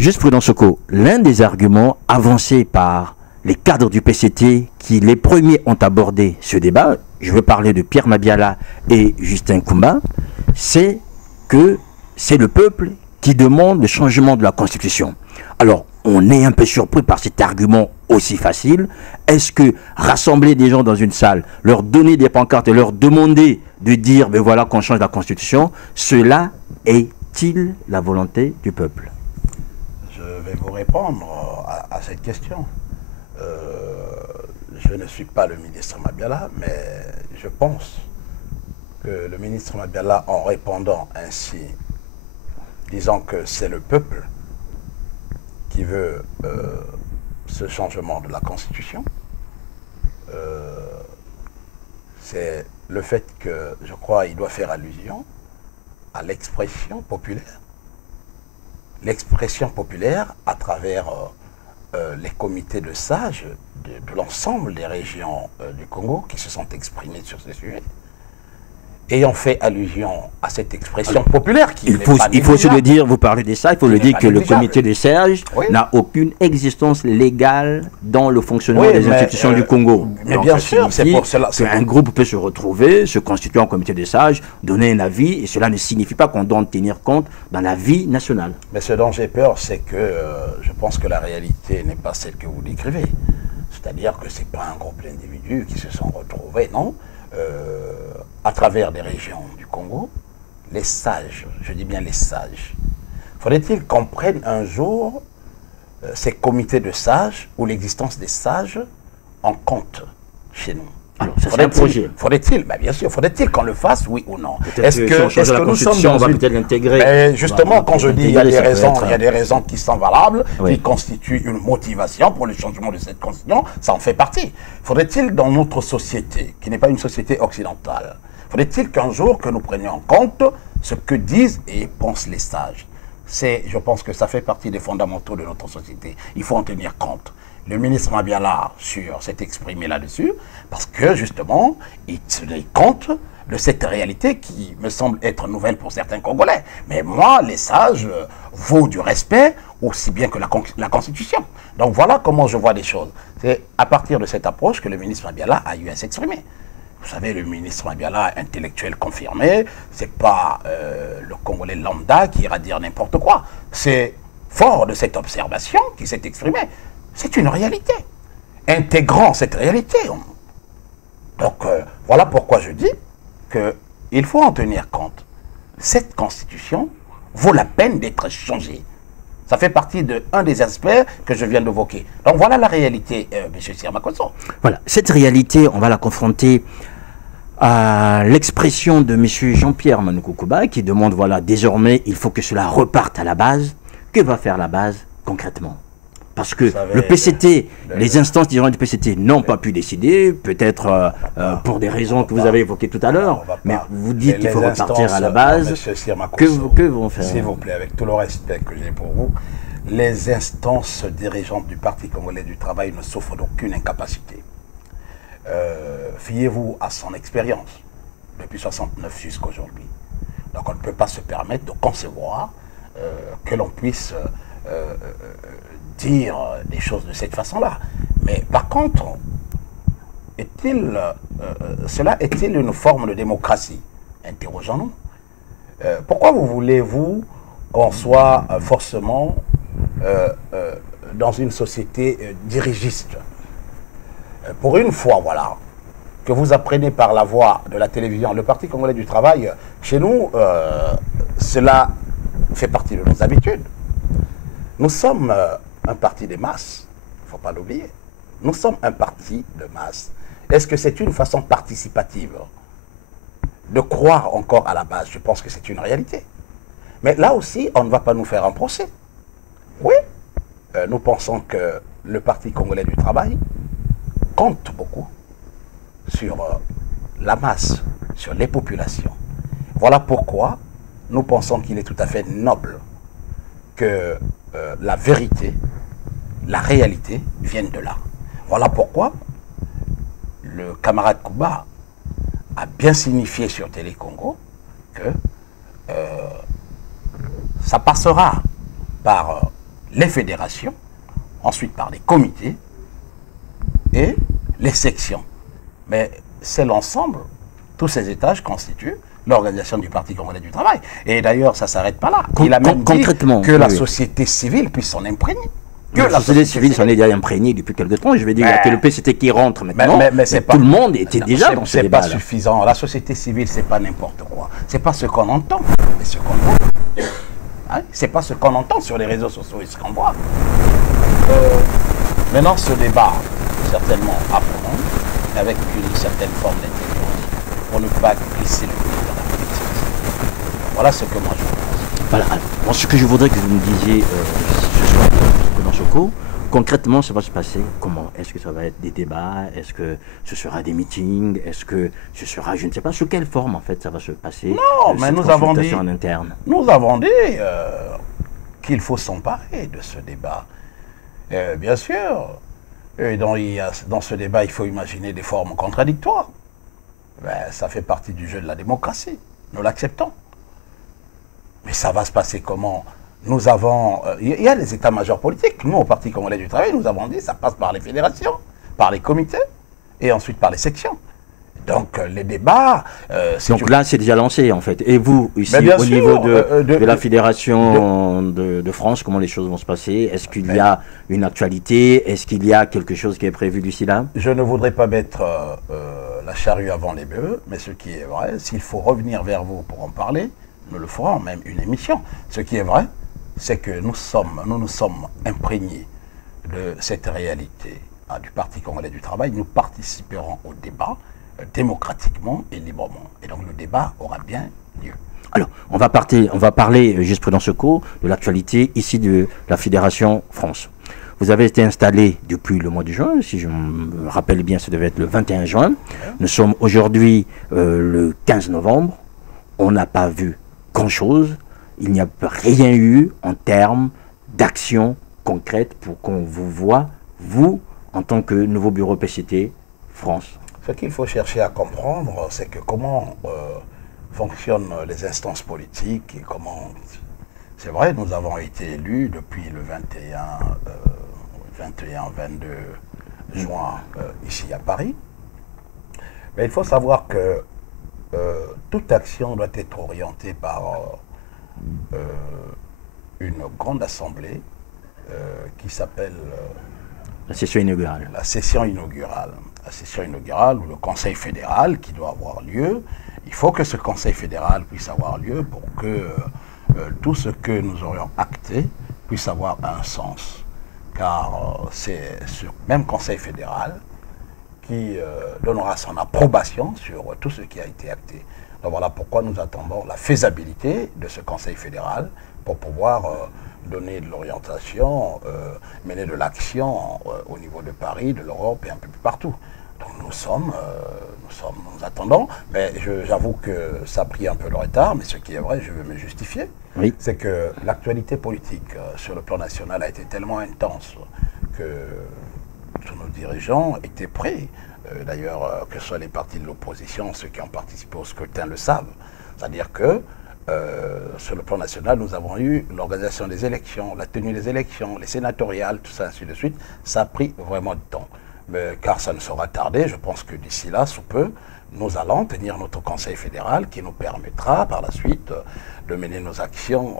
Juste Prudent Soko, l'un des arguments avancés par les cadres du PCT qui les premiers ont abordé ce débat, je veux parler de Pierre Mabiala et Justin Koumba, c'est que c'est le peuple qui demande le changement de la Constitution. Alors, on est un peu surpris par cet argument aussi facile. Est-ce que rassembler des gens dans une salle, leur donner des pancartes et leur demander de dire, ben voilà qu'on change la Constitution, cela est-il la volonté du peuple? Je vais vous répondre à cette question. Je ne suis pas le ministre Mabiala, mais je pense que le ministre Mabiala, en répondant ainsi, disant que c'est le peuple qui veut ce changement de la Constitution, c'est le fait que, je crois, il doit faire allusion à l'expression populaire. L'expression populaire à travers les comités de sages de l'ensemble des régions du Congo qui se sont exprimés sur ce sujet. Ayant fait allusion à cette expression populaire qui il faut se le dire, vous parlez de ça, il faut le dire que le comité des sages n'a aucune existence légale dans le fonctionnement des institutions du Congo. Mais donc, bien sûr, c'est pour cela qu'un groupe peut se retrouver, se constituer en comité des sages, donner un avis, et cela ne signifie pas qu'on doit en tenir compte dans la vie nationale. Mais ce dont j'ai peur, c'est que je pense que la réalité n'est pas celle que vous décrivez. C'est-à-dire que ce n'est pas un groupe d'individus qui se sont retrouvés, non. À travers des régions du Congo, les sages, je dis bien les sages, faudrait-il qu'on prenne un jour ces comités de sages ou l'existence des sages en compte chez nous? Alors, ça c'est un projet. Faudrait-il, ben bien sûr, faudrait-il qu'on le fasse, oui ou non? Est-ce que nous sommes dans on va peut-être l'intégrer? Justement, quand je dis il y a des raisons qui sont valables, qui constituent une motivation pour le changement de cette constitution, ça en fait partie. Faudrait-il dans notre société, qui n'est pas une société occidentale, faudrait-il qu'un jour que nous prenions en compte ce que disent et pensent les sages? Je pense que ça fait partie des fondamentaux de notre société. Il faut en tenir compte. Le ministre Mabiala s'est exprimé là-dessus parce que justement, il tenait compte de cette réalité qui me semble être nouvelle pour certains Congolais. Mais moi, les sages vaut du respect aussi bien que la Constitution. Donc voilà comment je vois les choses. C'est à partir de cette approche que le ministre Mabiala a eu à s'exprimer. Vous savez, le ministre Mabiala, intellectuel confirmé, c'est pas le Congolais lambda qui ira dire n'importe quoi. C'est fort de cette observation qui s'est exprimé. C'est une réalité. Intégrant cette réalité. Donc, voilà pourquoi je dis qu'il faut en tenir compte. Cette constitution vaut la peine d'être changée. Ça fait partie d'un des aspects que je viens d'évoquer. Donc, voilà la réalité, M. Sirmakoso. Voilà. Cette réalité, on va la confronter à l'expression de M. Jean-Pierre Manukouba qui demande, voilà, désormais, il faut que cela reparte à la base. Que va faire la base concrètement? Parce que le PCT, les instances dirigeantes du PCT n'ont pas pu décider, peut-être pour des raisons que vous avez évoquées tout à l'heure, mais vous dites qu'il faut repartir à la base. Que vont faire? S'il vous plaît, avec tout le respect que j'ai pour vous, les instances dirigeantes du Parti congolais du travail ne souffrent d'aucune incapacité. Fiez-vous à son expérience depuis 1969 jusqu'à aujourd'hui. Donc on ne peut pas se permettre de concevoir que l'on puisse dire des choses de cette façon-là. Mais par contre, cela est-il une forme de démocratie? Interrogeons-nous. Pourquoi voulez-vous qu'on soit forcément dans une société dirigiste? Pour une fois, voilà, que vous apprenez par la voix de la télévision, le Parti congolais du travail, chez nous, cela fait partie de nos habitudes. Nous sommes un parti des masses, il ne faut pas l'oublier. Nous sommes un parti de masse. Est-ce que c'est une façon participative de croire encore à la base? Je pense que c'est une réalité. Mais là aussi, on ne va pas nous faire un procès. Oui, nous pensons que le Parti congolais du travail compte beaucoup sur la masse, sur les populations. Voilà pourquoi nous pensons qu'il est tout à fait noble que la vérité, la réalité viennent de là. Voilà pourquoi le camarade Kouba a bien signifié sur Télé Congo que ça passera par les fédérations, ensuite par les comités et les sections. Mais c'est l'ensemble, tous ces étages constituent l'organisation du Parti congolais du travail. Et d'ailleurs, ça ne s'arrête pas là. Il a même dit que la société civile puisse s'en imprégner. La société civile s'en est déjà imprégnée depuis quelque temps. Je veux dire, il y a que le PCT qui rentre maintenant. Mais tout le monde était déjà dans ce débat. C'est pas suffisant. La société civile, c'est pas n'importe quoi. C'est pas ce qu'on entend, mais ce qu'on voit. Hein? C'est pas ce qu'on entend sur les réseaux sociaux et ce qu'on voit. Maintenant, ce débat, certainement approfondi, avec une certaine forme d'intelligence, pour ne pas glisser le pied dans la politique. Voilà ce que moi je pense. Voilà. Alors, ce que je voudrais que vous me disiez ce soir, dans Choco, concrètement, ça va se passer comment? Est-ce que ça va être des débats? Est-ce que ce sera des meetings? Est-ce que ce sera, je ne sais pas, sous quelle forme en fait ça va se passer? Non, mais nous avons dit en interne. Nous avons dit qu'il faut s'emparer de ce débat. Bien sûr. Et dans ce débat, il faut imaginer des formes contradictoires. Ben, ça fait partie du jeu de la démocratie. Nous l'acceptons. Mais ça va se passer comment? Nous avons... Il y a les états-majors politiques. Nous, au Parti congolais du travail, nous avons dit ça passe par les fédérations, par les comités, et ensuite par les sections. Donc, les débats... donc là, c'est déjà lancé, en fait. Et vous, ici, au niveau de la Fédération de France, comment les choses vont se passer? Est-ce qu'il y a une actualité? Est-ce qu'il y a quelque chose qui est prévu d'ici là? Je ne voudrais pas mettre la charrue avant les bœufs, mais ce qui est vrai, s'il faut revenir vers vous pour en parler, nous le ferons, même une émission. Ce qui est vrai, c'est que nous nous sommes imprégnés de cette réalité du Parti congolais du travail. Nous participerons au débat démocratiquement et librement. Et donc le débat aura bien lieu. Alors, on va parler, jurisprudence co, de l'actualité ici de la Fédération France. Vous avez été installé depuis le mois de juin, si je me rappelle bien, ça devait être le 21 juin. Nous sommes aujourd'hui le 15 novembre. On n'a pas vu grand-chose. Il n'y a rien eu en termes d'action concrète pour qu'on vous voie, vous, en tant que nouveau bureau PCT France. Ce qu'il faut chercher à comprendre, c'est que comment fonctionnent les instances politiques et comment... C'est vrai, nous avons été élus depuis le 21-22 juin ici à Paris. Mais il faut savoir que toute action doit être orientée par une grande assemblée qui s'appelle... la session inaugurale. La session inaugurale. La session inaugurale ou le Conseil fédéral qui doit avoir lieu. Il faut que ce Conseil fédéral puisse avoir lieu pour que tout ce que nous aurions acté puisse avoir un sens. Car c'est ce même Conseil fédéral qui donnera son approbation sur tout ce qui a été acté. Donc voilà pourquoi nous attendons la faisabilité de ce Conseil fédéral pour pouvoir donner de l'orientation, mener de l'action au niveau de Paris, de l'Europe et un peu plus partout. Donc nous attendons, mais j'avoue que ça a pris un peu de retard, mais ce qui est vrai, je veux me justifier, oui. C'est que l'actualité politique sur le plan national a été tellement intense que tous nos dirigeants étaient prêts. D'ailleurs, que ce soit les partis de l'opposition, ceux qui ont participé au scrutin le savent. C'est-à-dire que sur le plan national, nous avons eu l'organisation des élections, la tenue des élections, les sénatoriales, tout ça, ainsi de suite. Ça a pris vraiment de temps. Mais, car ça ne sera tardé, je pense que d'ici là, sous peu, nous allons tenir notre Conseil fédéral qui nous permettra par la suite de mener nos actions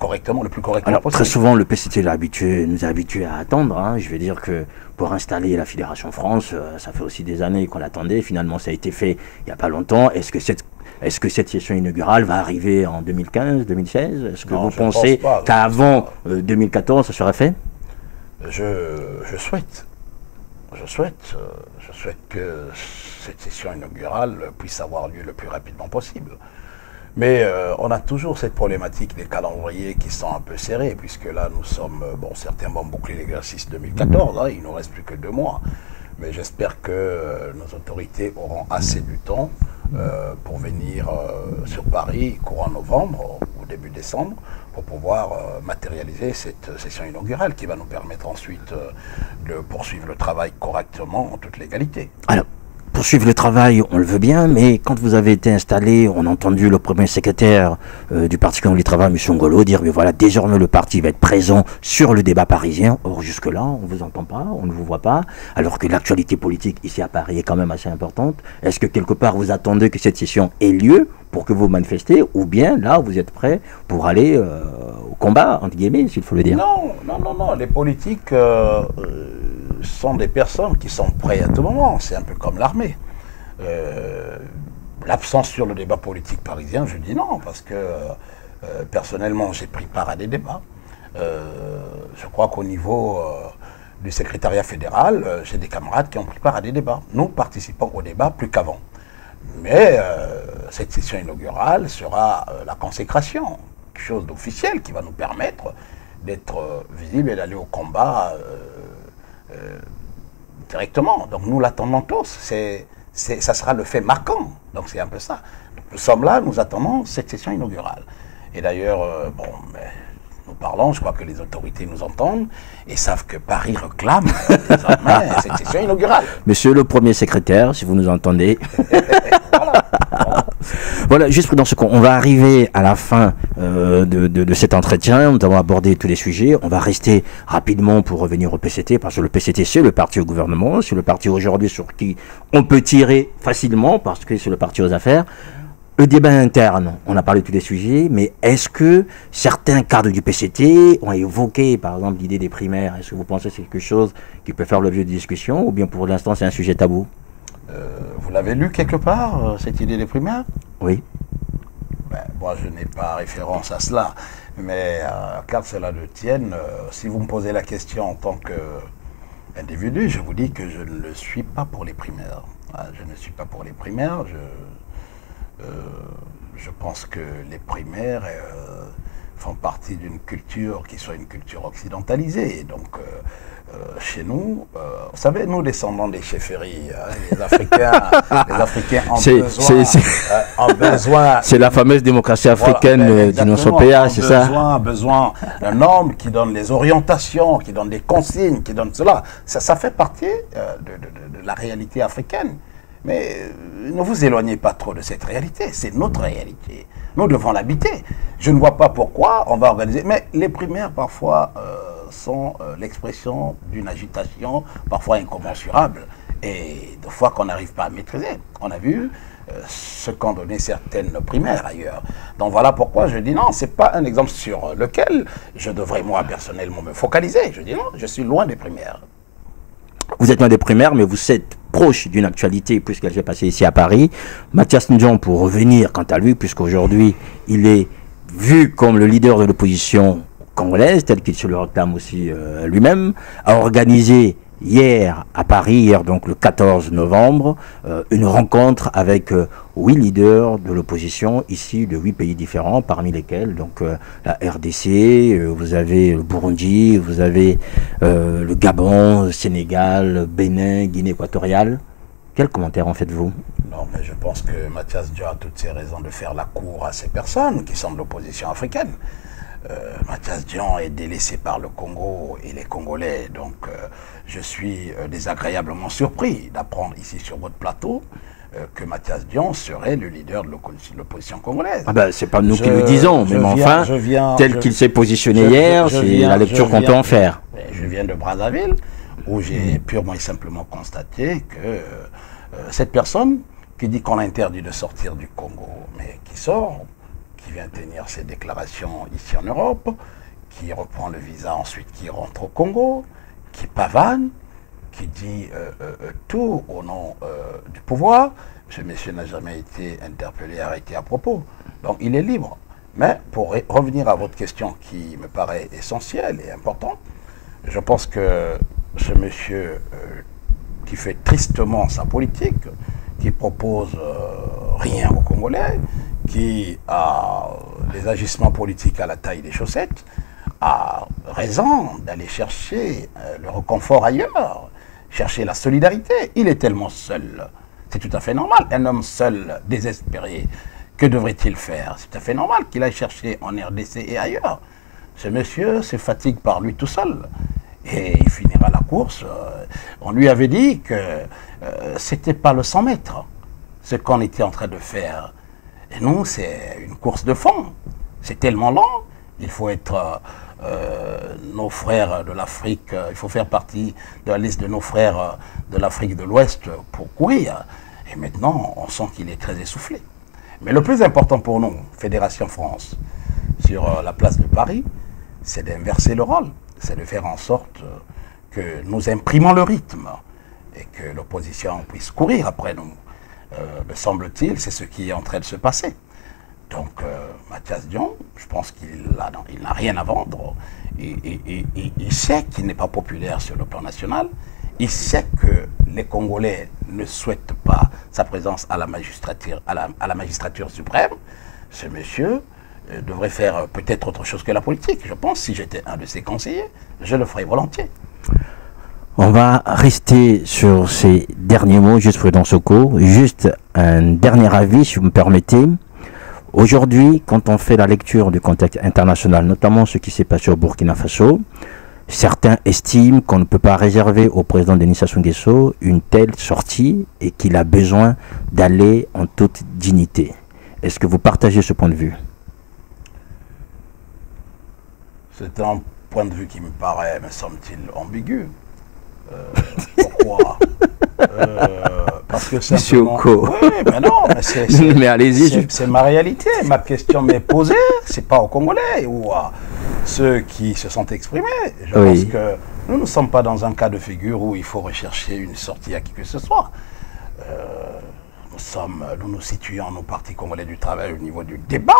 correctement, le plus correctement possible. Très souvent, le PCT nous a habitués à attendre. Hein. Je veux dire que pour installer la Fédération France, ça fait aussi des années qu'on l'attendait. Finalement, ça a été fait il n'y a pas longtemps. Est-ce que cette session inaugurale va arriver en 2015, 2016? Est-ce que vous pensez qu'avant 2014, ça sera fait? Je souhaite que cette session inaugurale puisse avoir lieu le plus rapidement possible. Mais on a toujours cette problématique des calendriers qui sont un peu serrés, puisque là nous sommes, bon, certains vont boucler l'exercice 2014, hein, il ne nous reste plus que 2 mois. Mais j'espère que nos autorités auront assez du temps pour venir sur Paris courant novembre ou début décembre, pour pouvoir matérialiser cette session inaugurale qui va nous permettre ensuite de poursuivre le travail correctement en toute légalité. Alors, poursuivre le travail, on le veut bien, mais quand vous avez été installé, on a entendu le premier secrétaire du Parti Congolais du Travail, M. Ngolo, dire, mais voilà, désormais le parti va être présent sur le débat parisien. Or, jusque-là, on ne vous entend pas, on ne vous voit pas, alors que l'actualité politique ici à Paris est quand même assez importante. Est-ce que quelque part, vous attendez que cette session ait lieu pour que vous manifestez, ou bien, là, vous êtes prêt pour aller au combat, entre guillemets, s'il faut le dire? Non, non, non, non. Les politiques sont des personnes qui sont prêtes à tout moment. C'est un peu comme l'armée. L'absence sur le débat politique parisien, je dis non, parce que personnellement, j'ai pris part à des débats. Je crois qu'au niveau du secrétariat fédéral, j'ai des camarades qui ont pris part à des débats. Nous participons au débat plus qu'avant. Mais cette session inaugurale sera la consécration, quelque chose d'officiel qui va nous permettre d'être visible et d'aller au combat directement. Donc nous l'attendons tous. Ça sera le fait marquant. Donc c'est un peu ça. Donc, nous sommes là, nous attendons cette session inaugurale. Et d'ailleurs, nous parlons, je crois que les autorités nous entendent et savent que Paris réclame désormais cette session inaugurale. Monsieur le Premier secrétaire, si vous nous entendez. Voilà, juste dans ce qu'on va arriver à la fin de cet entretien. Nous avons abordé tous les sujets. On va rester rapidement pour revenir au PCT, parce que le PCT, c'est le parti au gouvernement, c'est le parti aujourd'hui sur qui on peut tirer facilement, parce que c'est le parti aux affaires. Le débat interne, on a parlé de tous les sujets, mais est-ce que certains cadres du PCT ont évoqué, par exemple, l'idée des primaires? Est-ce que vous pensez que c'est quelque chose qui peut faire l'objet de discussion, ou bien pour l'instant c'est un sujet tabou? Vous l'avez lu quelque part, cette idée des primaires? Oui. Moi, je n'ai pas référence à cela, mais car cela le tienne, si vous me posez la question en tant qu'individu, je vous dis que je ne le suis pas pour les primaires. Je ne suis pas pour les primaires. Je pense que les primaires font partie d'une culture qui soit une culture occidentalisée. Donc, chez nous, vous savez, nous descendants des chefferies, les Africains ont besoin. C'est la fameuse démocratie africaine du Nord-Péa, c'est ça? Besoin d'un homme qui donne les orientations, qui donne des consignes, qui donne cela. Ça fait partie de la réalité africaine. Mais ne vous éloignez pas trop de cette réalité, c'est notre réalité. Nous devons l'habiter. Je ne vois pas pourquoi on va organiser. Mais les primaires, parfois, sont l'expression d'une agitation, parfois incommensurable, et de fois qu'on n'arrive pas à maîtriser. On a vu ce qu'ont donné certaines primaires ailleurs. Donc voilà pourquoi je dis non, ce n'est pas un exemple sur lequel je devrais, moi, personnellement, me focaliser. Je dis non, je suis loin des primaires. Vous êtes loin des primaires, mais vous êtes proche d'une actualité, puisqu'elle s'est passée ici à Paris. Mathias Ndion, pour revenir quant à lui, puisqu'aujourd'hui, il est vu comme le leader de l'opposition congolaise, tel qu'il se le réclame aussi lui-même, a organisé hier à Paris, hier donc le 14 novembre, une rencontre avec 8 leaders de l'opposition issus de 8 pays différents, parmi lesquels donc la RDC, vous avez le Burundi, vous avez le Gabon, le Sénégal, Bénin, Guinée équatoriale. Quel commentaire en faites-vous? Non, mais je pense que Mathias Ndion a toutes ses raisons de faire la cour à ces personnes qui sont de l'opposition africaine. Mathias Ndion est délaissé par le Congo et les Congolais, donc je suis désagréablement surpris d'apprendre ici sur votre plateau que Mathias Ndion serait le leader de l'opposition congolaise. Ah ben, c'est pas nous qui le disons, mais enfin, tel qu'il s'est positionné hier, c'est la lecture qu'on peut en faire. Je viens de Brazzaville, où j'ai purement et simplement constaté que cette personne qui dit qu'on l'interdit de sortir du Congo, mais qui sort, qui vient tenir ses déclarations ici en Europe, qui reprend le visa ensuite, qui rentre au Congo, qui pavane, qui dit tout au nom du pouvoir. Ce monsieur n'a jamais été interpellé, arrêté à propos. Donc il est libre. Mais pour revenir à votre question qui me paraît essentielle et importante, je pense que ce monsieur qui fait tristement sa politique, qui propose rien aux Congolais, qui a les agissements politiques à la taille des chaussettes, a raison d'aller chercher le réconfort ailleurs, chercher la solidarité. Il est tellement seul. C'est tout à fait normal. Un homme seul, désespéré, que devrait-il faire? C'est tout à fait normal qu'il aille chercher en RDC et ailleurs. Ce monsieur se fatigue par lui tout seul. et il finira la course. On lui avait dit que c'était pas le 100 mètres, ce qu'on était en train de faire. Et non, c'est une course de fond. C'est tellement lent. Il faut être nos frères de l'Afrique, il faut faire partie de la liste de nos frères de l'Afrique de l'Ouest pour courir. Et maintenant, on sent qu'il est très essoufflé. Mais le plus important pour nous, Fédération France, sur la place de Paris, c'est d'inverser le rôle. C'est de faire en sorte que nous imprimons le rythme et que l'opposition puisse courir après nous. Me semble-t-il, c'est ce qui est en train de se passer. Donc, Mathias Dion, je pense qu'il n'a rien à vendre. Il sait qu'il n'est pas populaire sur le plan national. Il sait que les Congolais ne souhaitent pas sa présence à la magistrature suprême. Ce monsieur devrait faire peut-être autre chose que la politique. Je pense, si j'étais un de ses conseillers, je le ferais volontiers. On va rester sur ces derniers mots, juste Prudent Soko. Juste un dernier avis, si vous me permettez. Aujourd'hui, quand on fait la lecture du contexte international, notamment ce qui s'est passé au Burkina Faso, certains estiment qu'on ne peut pas réserver au président Denis Sassou Nguesso une telle sortie et qu'il a besoin d'aller en toute dignité. Est-ce que vous partagez ce point de vue? C'est un point de vue qui me paraît, me semble-t-il, ambigu. Pourquoi parce que simplement... Oui, mais non, mais allez-y. C'est ma réalité. Ma question m'est posée. C'est pas aux Congolais ou à ceux qui se sont exprimés. Je pense que nous ne sommes pas dans un cas de figure où il faut rechercher une sortie à qui que ce soit. Nous nous situons, nos partis congolais du travail, au niveau du débat.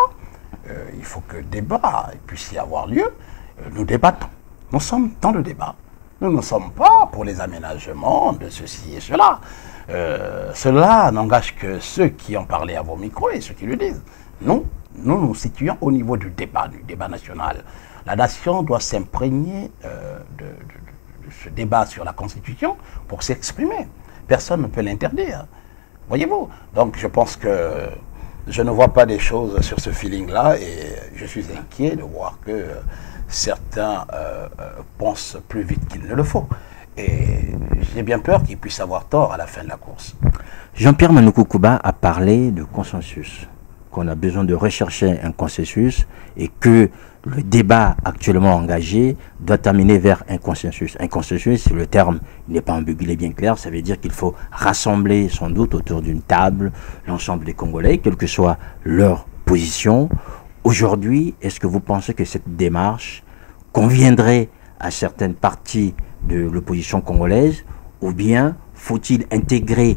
Il faut que débat puisse y avoir lieu. Nous débattons. Nous sommes dans le débat. Nous ne sommes pas pour les aménagements de ceci et cela. Cela n'engage que ceux qui ont parlé à vos micros et ceux qui le disent. Nous nous situons au niveau du débat national. La nation doit s'imprégner de ce débat sur la Constitution pour s'exprimer. Personne ne peut l'interdire. Voyez-vous? Donc je pense que je ne vois pas des choses sur ce feeling-là et je suis inquiet de voir que certains pensent plus vite qu'il ne le faut. Et j'ai bien peur qu'ils puissent avoir tort à la fin de la course. Jean-Pierre Manoukou Kouba a parlé de consensus, qu'on a besoin de rechercher un consensus et que le débat actuellement engagé doit amener vers un consensus. Un consensus, le terme n'est pas ambigu, il est bien clair, ça veut dire qu'il faut rassembler sans doute autour d'une table l'ensemble des Congolais, quelle que soit leur position. Aujourd'hui, est-ce que vous pensez que cette démarche conviendrait à certaines parties de l'opposition congolaise ou bien faut-il intégrer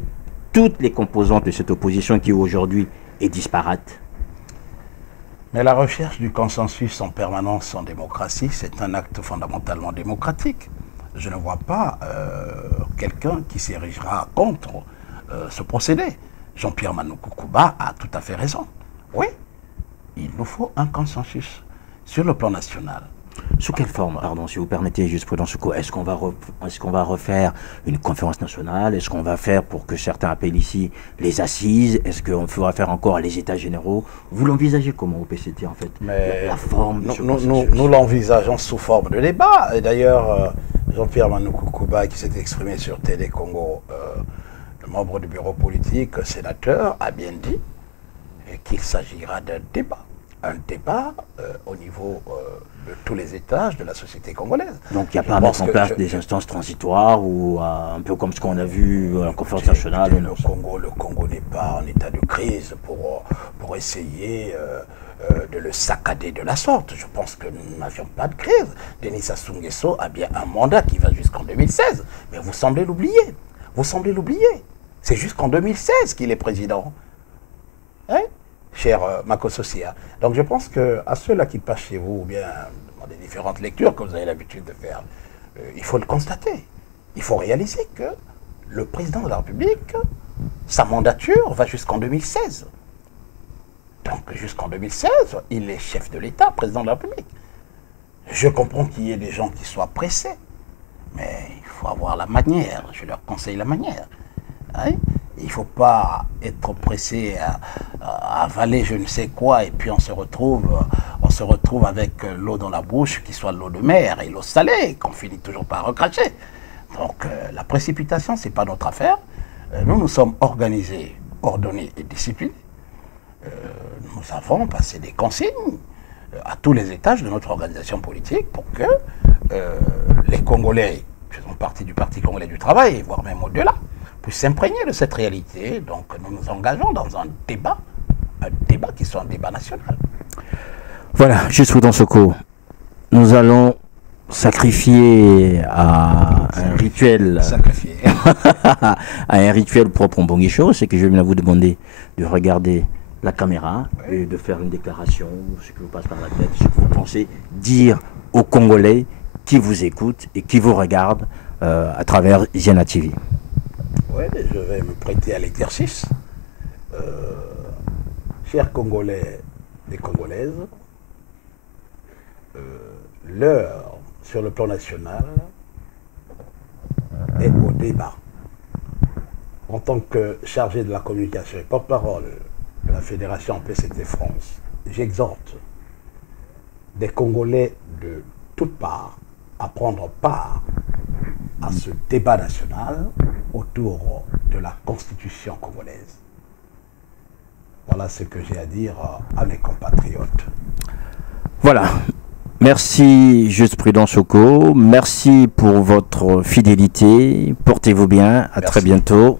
toutes les composantes de cette opposition qui aujourd'hui est disparate? Mais la recherche du consensus en permanence en démocratie, c'est un acte fondamentalement démocratique. Je ne vois pas quelqu'un qui s'érigera contre ce procédé. Jean-Pierre Manoukou Kouba a tout à fait raison. Oui, il nous faut un consensus sur le plan national. Sous quelle forme, pardon, si vous permettez, juste Prudent Soko, est-ce qu'on va refaire une conférence nationale? Est-ce qu'on va faire, pour que certains appellent ici, les assises? Est-ce qu'on fera faire encore les états généraux? Vous l'envisagez comment au PCT, en fait? Mais la forme nous l'envisageons sous forme de débat. Et d'ailleurs, Jean-Pierre Manoukou Kouba, qui s'est exprimé sur Télé Congo, le membre du bureau politique, sénateur, a bien dit qu'il s'agira d'un débat. Un débat au niveau de tous les étages de la société congolaise. Donc il n'y a pas à mettre en place des instances transitoires ou un peu comme ce qu'on a vu à la conférence nationale. Le Congo n'est pas en état de crise pour essayer de le saccader de la sorte. Je pense que nous n'avions pas de crise. Denis Sassou Nguesso a bien un mandat qui va jusqu'en 2016. Mais vous semblez l'oublier. Vous semblez l'oublier. C'est jusqu'en 2016 qu'il est président. Hein? Cher Makosso Sia. Donc je pense qu'à ceux-là qui passent chez vous, ou bien dans les différentes lectures que vous avez l'habitude de faire, il faut le constater. Il faut réaliser que le président de la République, sa mandature va jusqu'en 2016. Donc jusqu'en 2016, il est chef de l'État, président de la République. Je comprends qu'il y ait des gens qui soient pressés, mais il faut avoir la manière. Je leur conseille la manière. Hein? Il ne faut pas être pressé à avaler je ne sais quoi et puis on se retrouve avec l'eau dans la bouche qui soit l'eau de mer et l'eau salée qu'on finit toujours par recracher. Donc la précipitation, ce n'est pas notre affaire. Nous sommes organisés, ordonnés et disciplinés. Nous avons passé des consignes à tous les étages de notre organisation politique pour que les Congolais, qui font partie du Parti congolais du travail, voire même au-delà, puissent s'imprégner de cette réalité. Donc nous nous engageons dans un débat qui soit un débat national. Voilà, juste Prudent Soko, nous allons sacrifier à un rituel à un rituel propre en Bonguicho, c'est que je viens vous demander de regarder la caméra et de faire une déclaration, ce qui vous passe par la tête, ce que vous pensez dire aux Congolais qui vous écoutent et qui vous regardent à travers Ziana TV. Oui, je vais me prêter à l'exercice. Chers Congolais et Congolaises, l'heure sur le plan national est au débat. En tant que chargé de la communication et porte-parole de la Fédération PCT France, j'exhorte des Congolais de toutes parts à prendre part à ce débat national autour de la Constitution congolaise. Voilà ce que j'ai à dire à mes compatriotes. Voilà. Merci Juste Prudent Soko. Merci pour votre fidélité. Portez-vous bien. À très bientôt.